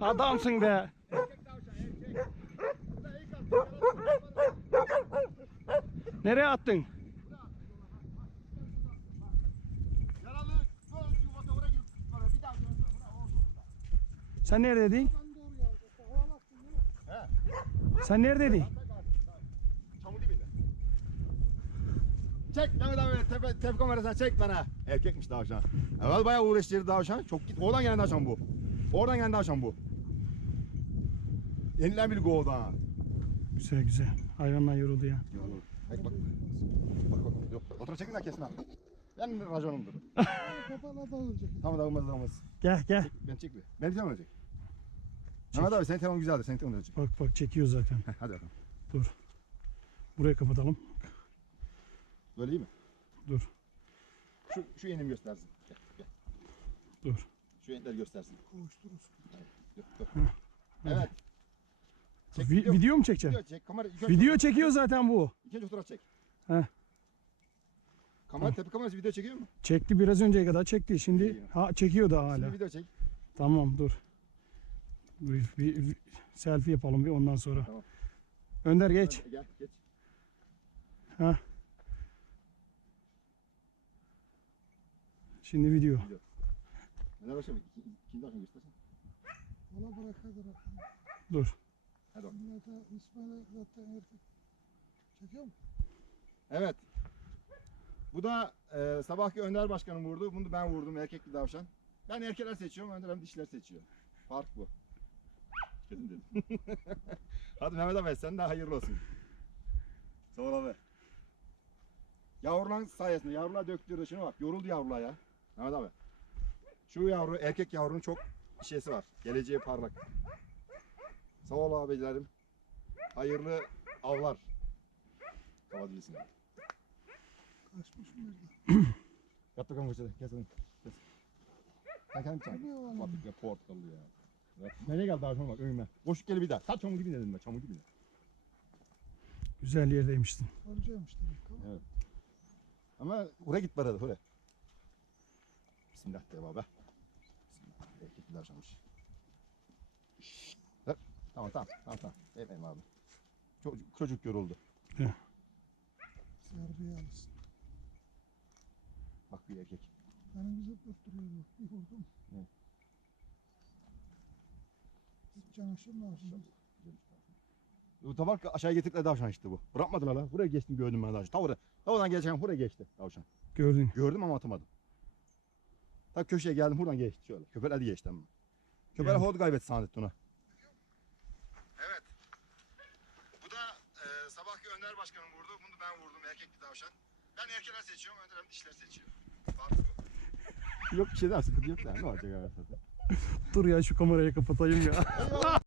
Adamsın be. Nereye attın? Sen neredeydin? Sen neredeydin? Çamur dibinde. Çek Mehmet abi tepe, tepe kamerasına çek bana. Erkekmiş tavşan. Evvel bayağı uğraştırdı tavşan. Çok git. Oradan gelen tavşan bu. Oradan gelen tavşan bu. Yenilen bir go'dan. Güzel güzel. Hayvanlar yoruldu ya. Bak bak. Bak bak. Yok. Otur çekin de kesin abi. Ben raconumdur. Kapalı da olacak. Tamam dağılmaz dağılmaz. Gel gel. Ben çek bir. Beni telefon edecek. Mehmet abi senin telefon güzeldir. Senin telefon edecek. Bak bak çekiyor zaten. Heh, Hadi bakalım. Dur. Buraya kapatalım. Böyle iyi mi? Dur. Şu, şu yenimi göstersin. Gel, gel. Dur. Şu yenileri göstersin. Koşturursun. Dur, dur. Evet. Vi- video, video mu çekeceksin? video çek. Kamera ilk önce, Video çekiyor zaten bu. ilk önce fotoğraf çek. Heh. Kamera tepe kamerası video çekiyor mu? Çekti biraz önceye kadar çekti. Şimdi İyi. ha çekiyor da hala. Şimdi video çek. Tamam dur. Bir, bir- bir selfie yapalım bir ondan sonra. Tamam. Önder geç. Gel geç. Şimdi video. Neler başlayalım? İki, ikinci akşam göstersen. Dur. Hadi bakalım. Millete İsmail'e zaten erkek. Çekiyor mu? Evet. Bu da e, sabahki Önder Başkanım vurdu. Bunu da ben vurdum. Erkek bir davşan. Ben erkekler seçiyorum. Önder hem dişler seçiyor. Fark bu. Dedim dedim. Hadi Mehmet abi sen de hayırlı olsun. Sağ ol abi. Yavruların sayesinde yavrular döktürdü. Şuna bak yoruldu yavrular ya. Mehmet abi. Şu yavru erkek yavrunun çok şeysi var. Geleceği parlak. Sağ ol abilerim. Hayırlı avlar. Hava değilsin. Kaçmış mı orada? Yat bakalım köşede. Kes onu. Kes. Çak. Tabii oğlum. Batık ya portakalı ya. Evet. Nereye geldi daha bak önüme. Boşluk gel bir daha. Tam çamur dibine dedim ben. Çamur dibine. Güzel yerdeymiştin. Soracağımış demek ki. Evet. Ama oraya git bari oraya. Bismillah de baba. Bismillah. Erkek bir davşanmış. Tamam tamam tamam tamam. Efendim abi. Çocuk, çocuk yoruldu. Serbiye alsın. Bak bir erkek. Öttürüyor bak. Bir vurdum. Ne? Hiç canaşım lazım. Bu tabak aşağıya getirdiler davşan işte bu. Bırakmadılar la. Buraya geçtim gördüm ben davşan. Ta oraya. Ta oradan geçen buraya geçti davşan. Gördün. Gördüm ama atamadım. Ta köşeye geldim buradan geçti şöyle. Köpek hadi geçti ama. Köpek Yani. hod kaybetti zannetti ona. Evet. Bu da e, sabahki Önder Başkanım vurdu. Bunu ben vurdum erkek bir tavşan. Ben erkekler seçiyorum. Önder hem dişler seçiyor. Farkı bu. yok bir şey daha sıkıntı yok da. Ne olacak? Dur ya şu kamerayı kapatayım ya.